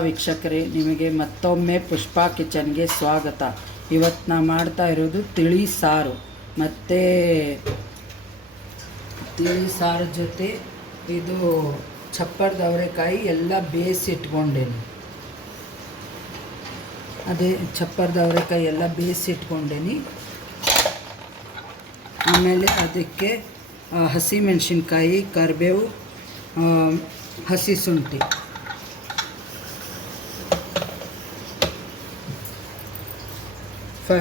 ವೀಕ್ಷಕರೇ, ನಿಮಗೆ ಮತ್ತೊಮ್ಮೆ ಪುಷ್ಪಾ ಕಿಚನ್ಗೆ ಸ್ವಾಗತ. ಇವತ್ತು ನಾ ಮಾಡ್ತಾ ಇರೋದು ತಿಳಿ ಸಾರು. ಮತ್ತು ತಿಳಿ ಸಾರು ಜೊತೆ ಇದು ಚಪ್ಪರದ ಅವರೆಕಾಯಿ ಎಲ್ಲ ಬೇಯಿಸಿ ಇಟ್ಕೊಂಡೇನು. ಅದೇ ಚಪ್ಪರದ ಅವರೆಕಾಯಿ ಎಲ್ಲ ಬೇಯಿಸಿ ಇಟ್ಕೊಂಡೇನಿ. ಆಮೇಲೆ ಅದಕ್ಕೆ ಹಸಿಮೆಣಸಿನ್ಕಾಯಿ, ಕರಿಬೇವು ಹಸಿ ಶುಂಠಿ. ಫ,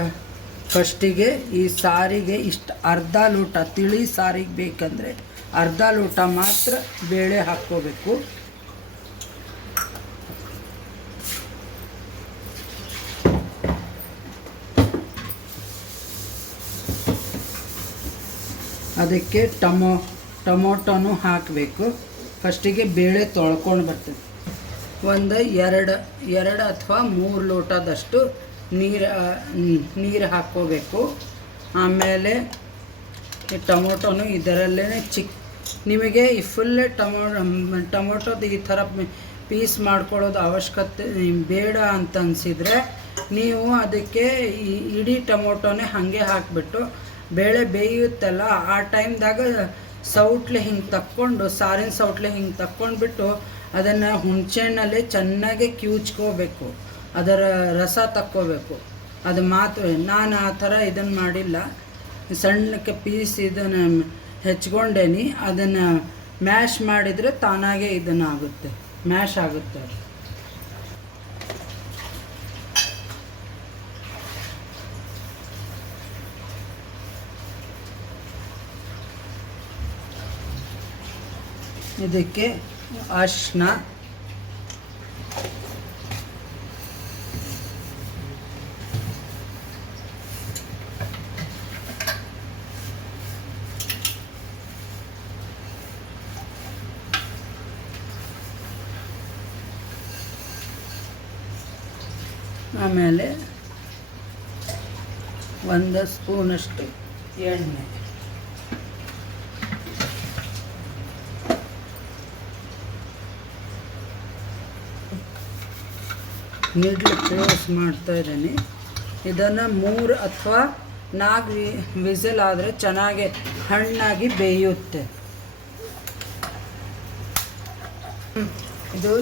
ಫಸ್ಟಿಗೆ ಈ ಸಾರಿಗೆ ಇಷ್ಟು, ಅರ್ಧ ಲೋಟ, ತಿಳಿ ಸಾರಿಗೆ ಬೇಕಂದರೆ ಅರ್ಧ ಲೋಟ ಮಾತ್ರ ಬೇಳೆ ಹಾಕ್ಕೋಬೇಕು. ಅದಕ್ಕೆ ಟಮೊ, ಟೊಮೊಟೊನು ಹಾಕಬೇಕು. ಫಸ್ಟಿಗೆ ಬೇಳೆ ತೊಳ್ಕೊಂಡು ಬರ್ತದೆ. ಒಂದು, ಎರಡು ಎರಡು ಅಥವಾ ಮೂರು ಲೋಟದಷ್ಟು ನೀರು ನೀರು ಹಾಕ್ಕೋಬೇಕು. ಆಮೇಲೆ ಈ ಟೊಮೊಟೊನು ಇದರಲ್ಲೇ ಚಿಕ್ಕ ನಿಮಗೆ ಈ ಫುಲ್ ಟೊಮೊ ಟೊಮೊಟೊದು ಈ ಥರ ಪೀಸ್ ಮಾಡ್ಕೊಳ್ಳೋದು ಅವಶ್ಯಕತೆ ಬೇಡ ಅಂತ ಅನಿಸಿದರೆ ನೀವು ಅದಕ್ಕೆ ಈ ಇಡೀ ಟೊಮೊಟೊನೇ ಹಾಗೆ ಹಾಕಿಬಿಟ್ಟು ಬೇಳೆ ಬೇಯುತ್ತಲ್ಲ, ಆ ಟೈಮ್ದಾಗ ಸೌಟ್ಲೆ ಹಿಂಗೆ ತಕ್ಕೊಂಡು, ಸಾರಿನ ಸೌಟ್ಲೆ ಹಿಂಗೆ ತಕ್ಕೊಂಡ್ಬಿಟ್ಟು ಅದನ್ನು ಹುಣಸೆಹಣ್ಣಲ್ಲೇ ಚೆನ್ನಾಗಿ ಕಿವುಚ್ಕೋಬೇಕು ಅದರ ರಸ ತಕ್ಕೋಬೇಕು. ಅದು ಮಾತು ನಾನು ಆ ಥರ ಇದನ್ನು ಮಾಡಿಲ್ಲ. ಸಣ್ಣಕ್ಕೆ ಪೀಸ್ ಇದನ್ನು ಹೆಚ್ಕೊಂಡೇನಿ ಅದನ್ನು ಮ್ಯಾಶ್ ಮಾಡಿದರೆ ತಾನಾಗೆ ಇದನ್ನು ಆಗುತ್ತೆ ಮ್ಯಾಶ್ ಆಗುತ್ತೆ. ಇದಕ್ಕೆ ಅರ್ಶಿನ ಆಮೇಲೆ ಒಂದು ಸ್ಪೂನಷ್ಟು ಎಣ್ಣೆ. ನೀಡ್ಲಿ ಕ್ಲೋಸ್ ಮಾಡ್ತಾ ಇದ್ದೀನಿ. ಇದನ್ನು ಮೂರು ಅಥವಾ ನಾಲ್ಕು ವಿಸಲ್ ಆದರೆ ಚೆನ್ನಾಗಿ ಹಣ್ಣಾಗಿ ಬೇಯುತ್ತೆ. ಇದು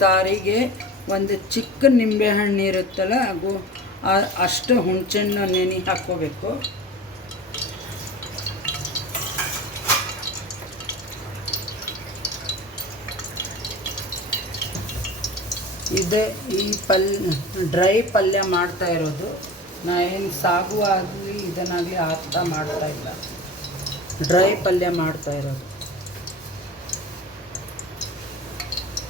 ಸಾರಿಗೆ ಒಂದು ಚಿಕ್ಕ ನಿಂಬೆಹಣ್ಣು ಇರುತ್ತಲ್ಲ, ಅದು ಅಷ್ಟು ಹುಣಸೆಹಣ್ಣು ನೆನೆ ಹಾಕ್ಕೋಬೇಕು. ಇದೆ ಈ ಪಲ್, ಡ್ರೈ ಪಲ್ಯ ಮಾಡ್ತಾ ಇರೋದು. ನಾ ಏನು ಸಾಗು ಆಗಲಿ ಇದನ್ನಾಗಲಿ ಆಗ್ತಾ ಮಾಡ್ತಾ ಇಲ್ಲ. ಡ್ರೈ ಪಲ್ಯ ಮಾಡ್ತಾ ಇರೋದು.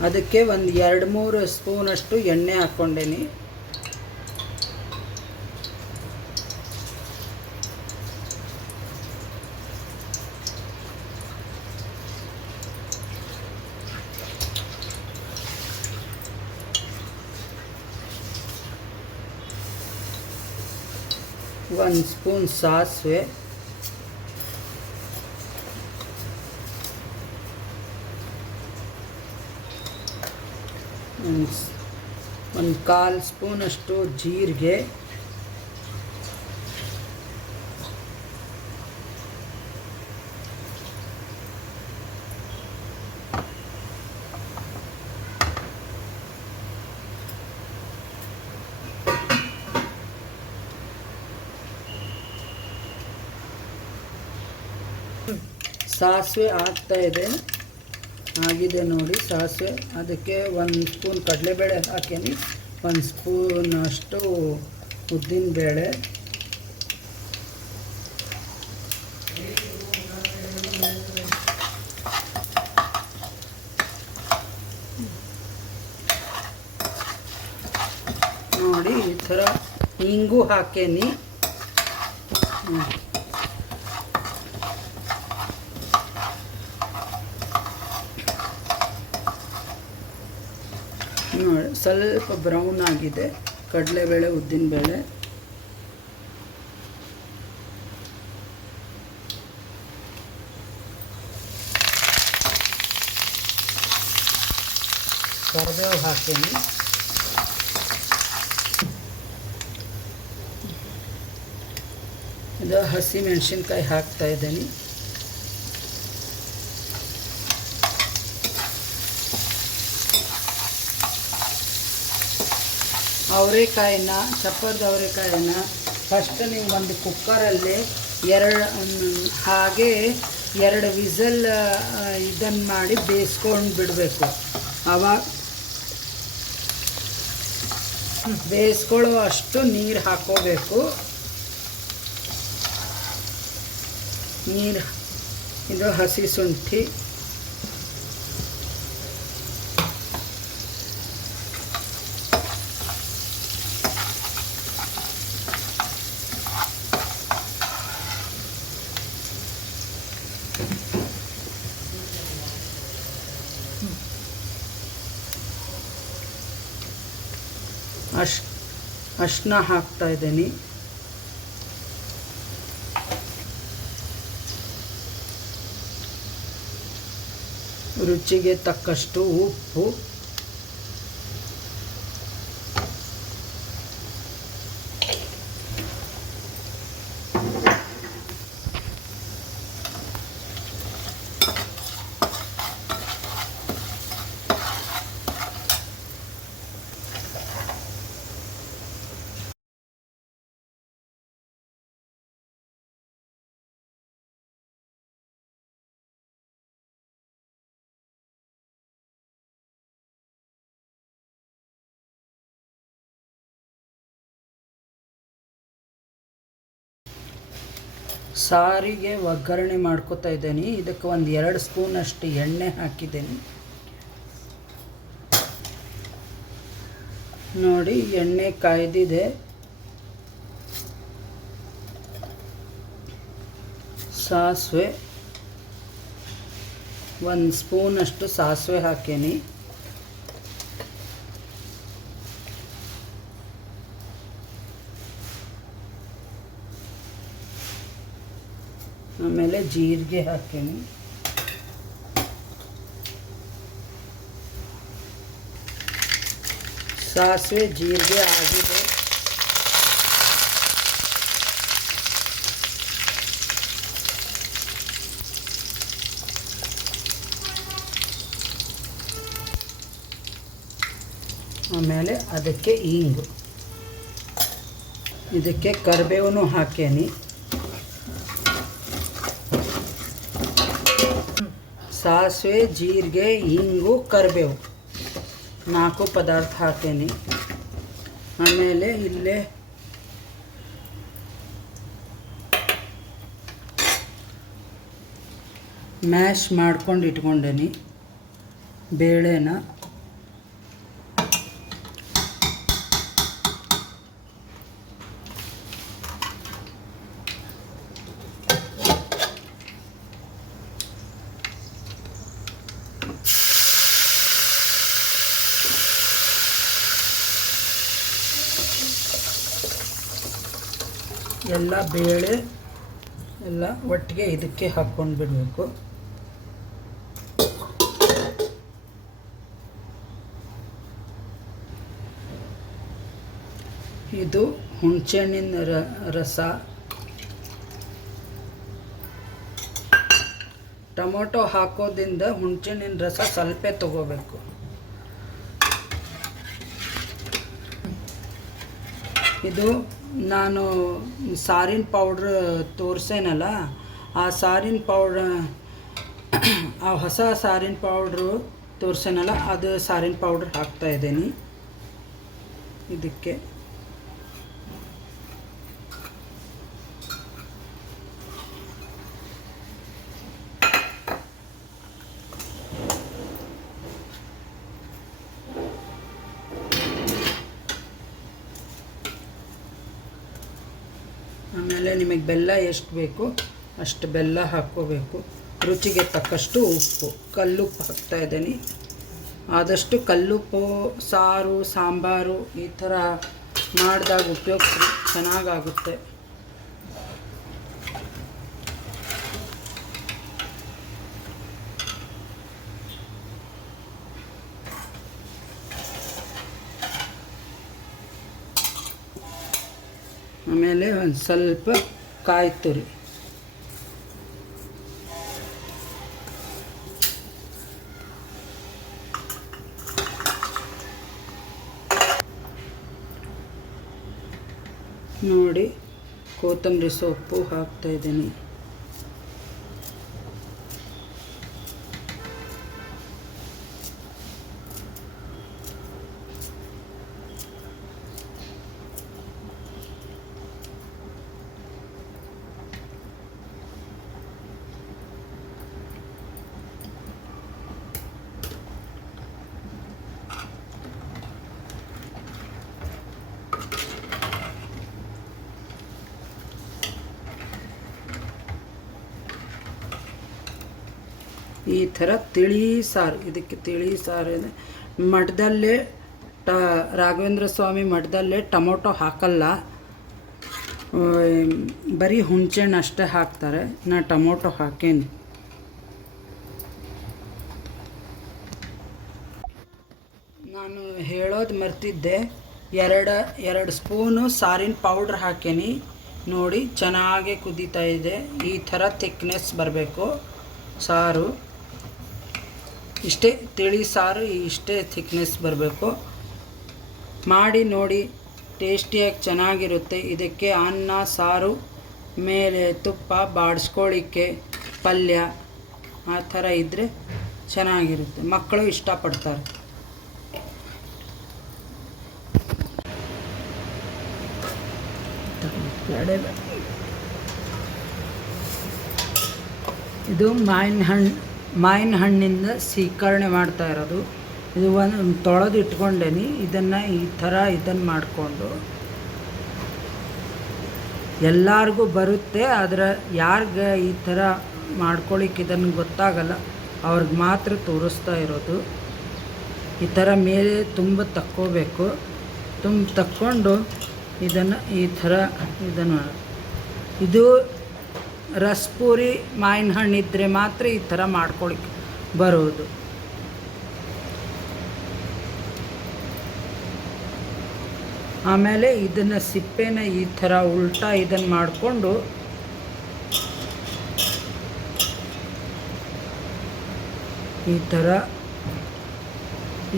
ಅದಕ್ಕೆ ಒಂದು ಎರಡು ಮೂರು ಸ್ಪೂನಷ್ಟು ಎಣ್ಣೆ ಹಾಕ್ಕೊಂಡೇನಿ. ಒಂದು ಸ್ಪೂನ್ ಸಾಸಿವೆ. ಒಂದು ಕಾಲು ಸ್ಪೂನಷ್ಟು ಜೀರಿಗೆ. ಸಾಸಿವೆ ಆಗ್ತಾ ಇದೆ. ಆಗಿದೆ ನೋಡಿ ಸಾಸಿವೆ. ಅದಕ್ಕೆ ಒಂದು ಸ್ಪೂನ್ ಕಡಲೆಬೇಳೆ ಹಾಕೀನಿ. ಒಂದು ಸ್ಪೂನ್ ಅಷ್ಟು ಉದ್ದಿನ ಬೇಳೆ. ನೋಡಿ ಈ ಥರ ಹಿಂಗು ಹಾಕೇನಿ. ಸ್ವಲ್ಪ ಬ್ರೌನ್ ಆಗಿದೆ ಕಡಲೆಬೇಳೆ ಉದ್ದಿನಬೇಳೆ. ಕರ್ ಕರಿಬೇವು ಹಾಕೀನಿ ಇದು ಹಸಿ ಮೆಣಸಿನ್ಕಾಯಿ ಹಾಕ್ತಾ ಇದ್ದೀನಿ. ಅವರೆಕಾಯಿನ, ಚಪ್ಪರದ ಅವರೆಕಾಯಿನ ಫಸ್ಟ್ ನೀವು ಒಂದು ಕುಕ್ಕರಲ್ಲಿ ಎರಡು ಹಾಗೆ ಎರಡು ವಿಸಲ್ ಇದನ್ನು ಮಾಡಿ ಬೇಯಿಸ್ಕೊಂಡು ಬಿಡಬೇಕು. ಅವಾಗ ಬೇಯಿಸ್ಕೊಳ್ಳೋ ಅಷ್ಟು ನೀರು ಹಾಕೋಬೇಕು. ನೀರು, ಇದು ಹಸಿ ಶುಂಠಿ. ಅರ್ಶಿನ ಹಾಕ್ತಾ ಇದ್ದೀನಿ. ರುಚಿಗೆ ತಕ್ಕಷ್ಟು ಉಪ್ಪು. ಸಾರಿಗೆ ಒಗ್ಗರಣೆ ಮಾಡ್ಕೋತಾ ಇದ್ದೀನಿ. ಇದಕ್ಕೆ ಒಂದು ಎರಡು ಸ್ಪೂನಷ್ಟು ಎಣ್ಣೆ ಹಾಕಿದ್ದೀನಿ. ನೋಡಿ, ಎಣ್ಣೆ ಕಾಯ್ದಿದೆ. ಸಾಸಿವೆ, ಒಂದು ಸ್ಪೂನಷ್ಟು ಸಾಸಿವೆ ಹಾಕೀನಿ. ಆಮೇಲೆ ಜೀರಿಗೆ ಹಾಕೀನಿ ಸಾಸಿವೆ ಜೀರಿಗೆ ಆಗಿದೆ. ಆಮೇಲೆ ಅದಕ್ಕೆ ಇಂಗು. ಇದಕ್ಕೆ ಕರಿಬೇವನ್ನು ಹಾಕೇನಿ. ಸಾಸಿವೆ ಜೀರಿಗೆ ಇಂಗು ಕರಿಬೇವು. ನಾಲ್ಕು ಪದಾರ್ಥ ಹಾಕೇನಿ. ಆಮೇಲೆ ಇಲ್ಲೇ ಮ್ಯಾಶ್ ಮಾಡ್ಕೊಂಡು ಇಟ್ಕೊಂಡೇನಿ. ಬೇಳೆನ ಎಲ್ಲ ಬೇಳೆ ಎಲ್ಲ ಒಟ್ಟಿಗೆ ಇದಕ್ಕೆ ಹಾಕ್ಕೊಂಡು ಬಿಡಬೇಕು. ಇದು ಹುಣಸೆಹಣ್ಣಿನ ರ, ರಸ. ಟೊಮೊಟೊ ಹಾಕೋದ್ರಿಂದ ಹುಣಸೆಹಣ್ಣಿನ ರಸ ಸ್ವಲ್ಪ ತಗೋಬೇಕು. ಇದು ನಾನು ಸಾರಿನ ಪೌಡ್ರ್ ತೋರಿಸೇನಲ್ಲ, ಆ ಸಾರಿನ ಪೌಡ್ರ್, ಆ ಹೊಸ ಸಾರಿನ ಪೌಡ್ರು ತೋರಿಸೇನಲ್ಲ, ಅದು ಸಾರಿನ ಪೌಡ್ರ್ ಹಾಕ್ತಾ ಇದ್ದೀನಿ. ಇದಕ್ಕೆ. ಬೆಲ್ಲ ಎಷ್ಟು ಬೇಕು, ಅಷ್ಟು ಬೆಲ್ಲ ಹಾಕ್ಕೋಬೇಕು. ರುಚಿಗೆ ತಕ್ಕಷ್ಟು ಉಪ್ಪು. ಕಲ್ಲುಪ್ಪು ಹಾಕ್ತಾ ಇದ್ದೀನಿ. ಆದಷ್ಟು ಕಲ್ಲುಪ್ಪು, ಸಾರು, ಸಾಂಬಾರು ಈ ಥರ ಮಾಡಿದಾಗ ಉಪಯೋಗಿಸಿ ಚೆನ್ನಾಗಾಗುತ್ತೆ. ಆಮೇಲೆ ಒಂದು ಸ್ವಲ್ಪ ಕಾಯಿ ತುರಿ ನೋಡಿ ಕೊತ್ತಂಬರಿ ಸೊಪ್ಪು ಹಾಕ್ತಾ ಈ ಥರ ತಿಳಿ ಸಾರು ಇದಕ್ಕೆ ತಿಳಿ ಸಾರು ಅಂದರೆ ಮಠದಲ್ಲೇ ಟ, ರಾಘವೇಂದ್ರ ಸ್ವಾಮಿ ಮಠದಲ್ಲೇ ಟೊಮೊಟೊ ಹಾಕಲ್ಲ. ಬರೀ ಹುಣಸೆಹಣ್ಣು ಅಷ್ಟೇ ಹಾಕ್ತಾರೆ. ನಾ ಟೊಮೊಟೊ ಹಾಕೇನಿ. ನಾನು ಹೇಳೋದು ಮರ್ತಿದ್ದೆ. ಎರಡು ಎರಡು ಸ್ಪೂನು ಸಾರಿನ ಪೌಡ್ರ್ ಹಾಕೇನಿ. ನೋಡಿ ಚೆನ್ನಾಗೆ ಕುದೀತಾ ಇದೆ. ಈ ಥರ ಥಿಕ್ನೆಸ್ ಬರಬೇಕು. ಸಾರು. ಇಷ್ಟೇ ತಿಳಿ ಸಾರು, ಇಷ್ಟೇ ಥಿಕ್ನೆಸ್ ಬರಬೇಕು. ಮಾಡಿ ನೋಡಿ, ಟೇಸ್ಟಿಯಾಗಿ ಚೆನ್ನಾಗಿರುತ್ತೆ. ಇದಕ್ಕೆ ಅನ್ನ, ಸಾರು, ಮೇಲೆ ತುಪ್ಪ ಬಾಡಿಸ್ಕೊಳ್ಳಿಕ್ಕೆ ಪಲ್ಯ, ಆ ಥರ ಇದ್ದರೆ ಚೆನ್ನಾಗಿರುತ್ತೆ. ಮಕ್ಕಳು ಇಷ್ಟಪಡ್ತಾರೆ. ಇದು ಮಾವಿನ ಹಣ್ಣು ಮಾವಿನ ಹಣ್ಣಿಂದ ಸೀಕರಣೆ ಮಾಡ್ತಾ ಇರೋದು. ಇದು ಒಂದು ತೊಳೆದು ಇಟ್ಕೊಂಡೇನಿ. ಇದನ್ನು ಈ ಥರ ಇದನ್ನು ಮಾಡಿಕೊಂಡು ಎಲ್ಲರಿಗೂ ಬರುತ್ತೆ. ಆದರೆ ಯಾರಿಗೆ ಈ ಥರ ಮಾಡ್ಕೊಳಿಕ್ಕೆ ಇದನ್ನು ಗೊತ್ತಾಗಲ್ಲ. ಅವ್ರಿಗೆ ಮಾತ್ರ ತೋರಿಸ್ತಾ ಇರೋದು. ಈ ಥರ ಮೇಲೆ ತುಂಬ ತಕ್ಕೋಬೇಕು. ತುಂಬ ತಕ್ಕೊಂಡು ಇದನ್ನು ಈ ಥರ ಇದನ್ನು ಇದು ರಸ್ಪೂರಿ ಮಾವಿನ ಹಣ್ಣು ಇದ್ದರೆ ಮಾತ್ರ ಈ ಥರ ಮಾಡ್ಕೊಳ್ಳಿ ಬರೋದು. ಆಮೇಲೆ ಇದನ್ನು ಸಿಪ್ಪೆನ ಈ ಥರ ಉಲ್ಟಾ ಇದನ್ನು ಮಾಡಿಕೊಂಡು ಈ ಥರ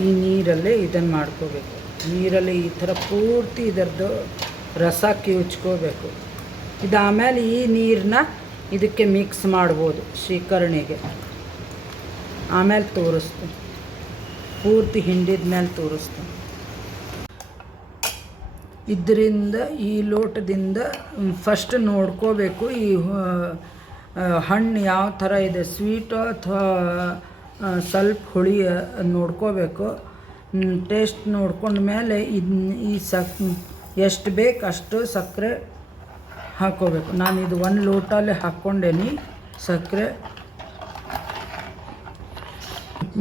ಈ ನೀರಲ್ಲೇ ಇದನ್ನು ಮಾಡ್ಕೋಬೇಕು. ನೀರಲ್ಲಿ ಈ ಥರ ಪೂರ್ತಿ ಇದರದ್ದು ರಸ ಕಿವುಚ್ಕೋಬೇಕು. ಇದು ಆಮೇಲೆ ಈ ನೀರನ್ನ ಇದಕ್ಕೆ ಮಿಕ್ಸ್ ಮಾಡ್ಬೋದು ಶೀಕರಣೆಗೆ ಆಮೇಲೆ ತೋರಿಸ್ತೀನಿ ಪೂರ್ತಿ ಹಿಂಡಿದ ಮೇಲೆ ತೋರಿಸ್ತೀನಿ ಇದರಿಂದ ಈ ಲೋಟದಿಂದ ಫಸ್ಟ್ ನೋಡ್ಕೋಬೇಕು ಈ ಹಣ್ಣು ಯಾವ ಥರ ಇದೆ ಸ್ವೀಟು ಅಥವಾ ಸ್ವಲ್ಪ ಹುಳಿ ನೋಡ್ಕೋಬೇಕು. ಟೇಸ್ಟ್ ನೋಡ್ಕೊಂಡ ಮೇಲೆ ಇದನ್ನ ಈ ಸಕ್, ಎಷ್ಟು ಬೇಕು ಅಷ್ಟು ಸಕ್ಕರೆ ಹಾಕ್ಕೋಬೇಕು ನಾನು ಇದು ಒಂದು ಲೋಟಲ್ಲಿ ಹಾಕ್ಕೊಂಡೇನಿ. ಸಕ್ಕರೆ.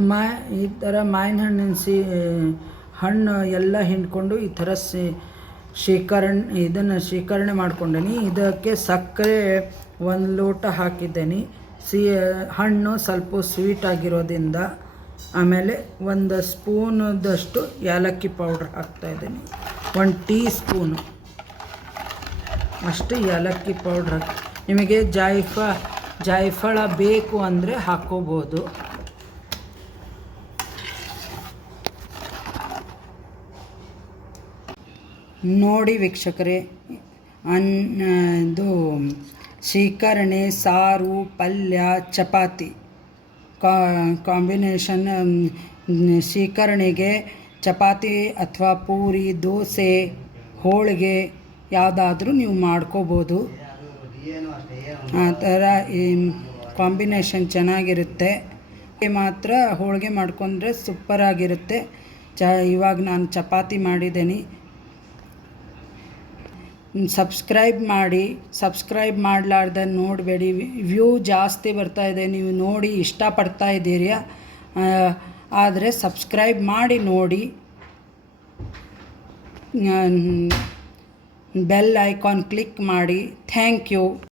ಮಾ, ಈ ಥರ ಮಾವಿನ ಹಣ್ಣಿನ ಸಿ ಹಣ್ಣು ಎಲ್ಲ ಹಿಂಡ್ಕೊಂಡು ಈ ಥರ ಸಿ, ಶೇಖರಣೆ, ಇದನ್ನು ಶೇಖರಣೆ ಮಾಡ್ಕೊಂಡೇನಿ. ಇದಕ್ಕೆ ಸಕ್ಕರೆ ಒಂದು ಲೋಟ ಹಾಕಿದ್ದೇನೆ. ಸಿ, ಹಣ್ಣು ಸ್ವಲ್ಪ ಸ್ವೀಟ್ ಆಗಿರೋದ್ರಿಂದ. ಆಮೇಲೆ ಒಂದು ಸ್ಪೂನದಷ್ಟು ಏಲಕ್ಕಿ ಪೌಡ್ರ್ ಹಾಕ್ತಾಯಿದ್ದೀನಿ ಒಂದು ಟೀ ಸ್ಪೂನು ಅಷ್ಟು ಏಲಕ್ಕಿ ಪೌಡ್ರ್ ನಿಮಗೆ ಜಾಯ್ಫ, ಜಾಯಿಫಳ ಬೇಕು ಅಂದರೆ ಹಾಕ್ಕೋಬೋದು. ನೋಡಿ ವೀಕ್ಷಕರೇ ಅನ್ನ ಇದು ಶೀಕರಣೆ ಸಾರು, ಪಲ್ಯ, ಚಪಾತಿ. ಕಾಂಬಿನೇಷನ್ ಶೀಕರಣೆಗೆ ಚಪಾತಿ ಅಥವಾ ಪೂರಿ, ದೋಸೆ, ಹೋಳಿಗೆ ಯಾವುದಾದ್ರೂ ನೀವು ಮಾಡ್ಕೋಬೋದು. ಆ ಥರ ಈ ಕಾಂಬಿನೇಷನ್ ಚೆನ್ನಾಗಿರುತ್ತೆ. ಮಾತ್ರ ಹೋಳಿಗೆ ಮಾಡ್ಕೊಂಡ್ರೆ ಸೂಪರಾಗಿರುತ್ತೆ ಚ, ಇವಾಗ ನಾನು ಚಪಾತಿ ಮಾಡಿದ್ದೀನಿ. ಸಬ್ಸ್ಕ್ರೈಬ್ ಮಾಡಿ. ಸಬ್ಸ್ಕ್ರೈಬ್ ಮಾಡಲಾರ್ದ ನೋಡಬೇಡಿ. ವ್ಯೂ ಜಾಸ್ತಿ ಬರ್ತಾ ಇದೆ. ನೀವು ನೋಡಿ ಇಷ್ಟಪಡ್ತಾ ಇದ್ದೀರಿ. ಆದರೆ ಸಬ್ಸ್ಕ್ರೈಬ್ ಮಾಡಿ ನೋಡಿ. ಬೆಲ್ ಐಕಾನ್ ಕ್ಲಿಕ್ ಮಾಡಿ ಥ್ಯಾಂಕ್ ಯು